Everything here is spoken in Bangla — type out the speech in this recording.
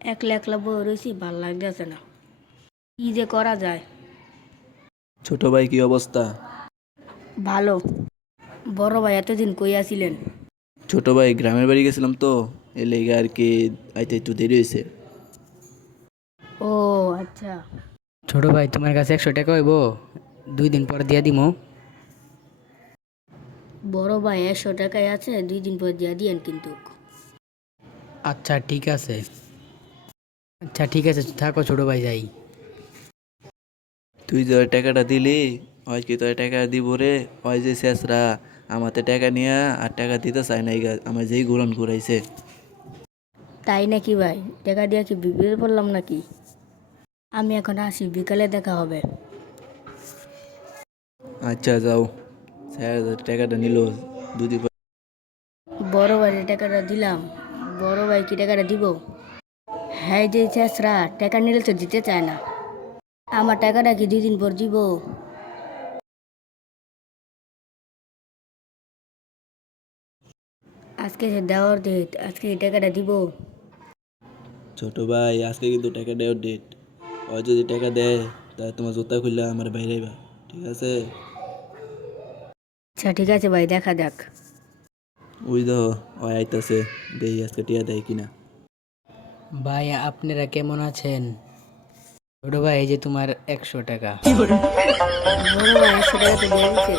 একলা একলা বই রয়েছি, ভাল লাগতেছে না। কি যে করা যায়? ছোট ভাই কি অবস্থা? ভালো। বড় ভাই এতদিন কই আছিলেন? ছোট ভাই গ্রামের বাড়ি গেছিলাম তো, এর লেগে আর কি আইতে একটু দেরি হয়েছে। ও আচ্ছা। ছোট ভাই তোমার কাছে 100 টাকা হইব? 2 দিন পর দিয়া দিমু। বড় ভাই 100 টাকায় আছে, 2 দিন পর দিয়া দিয়েন কিন্তু। আচ্ছা ঠিক আছে। আচ্ছা ঠিক আছে, থাকো ছোট ভাই, যাই। তুই যে ওই টাকাটা দিলি, ওই কি তোর টাকা দিব রে? ওই যে শেষরা আমাতে টাকা নিয়ে আর টাকা দিতে চায় না, আমার যেই ঘুরন ঘুরাইছে। তাই নাকি ভাই? টাকা দিয়া কি বিপদে পড়লাম নাকি? আমি এখন আসি, বিকালে দেখা হবে। আচ্ছা যাও। স্যার টাকাটা নিল দুদিন পর। বড় ভাইয়ের টাকাটা দিলাম, বড় ভাই কি টাকাটা দিব? হ্যাঁ, যে শেষরা টাকা নিলে তো দিতে চায় না। আমার টাকাটা কি 2 দিন পর দিব? আজকে যে দেওয়ার ডেট, আজকে এই টাকাটা দিব। ছোট ভাই আজকে কিন্তু টাকা দেওয়ার ডেট। ওই যদি টাকা দেয় তাহলে তোমার জুতা খুললে আমার বাইরেবা, ঠিক আছে? আচ্ছা ঠিক আছে ভাই, দেখা যাক। ওই দেখো, ওই আইতাছে, দেখি আজকে টিয়া দেয় কিনা। ভাই আপনারা কেমন আছেন? ছোট ভাই এই যে তোমার 100 টাকা। বড় ভাই 100 টাকা তো দিয়ে দিছে।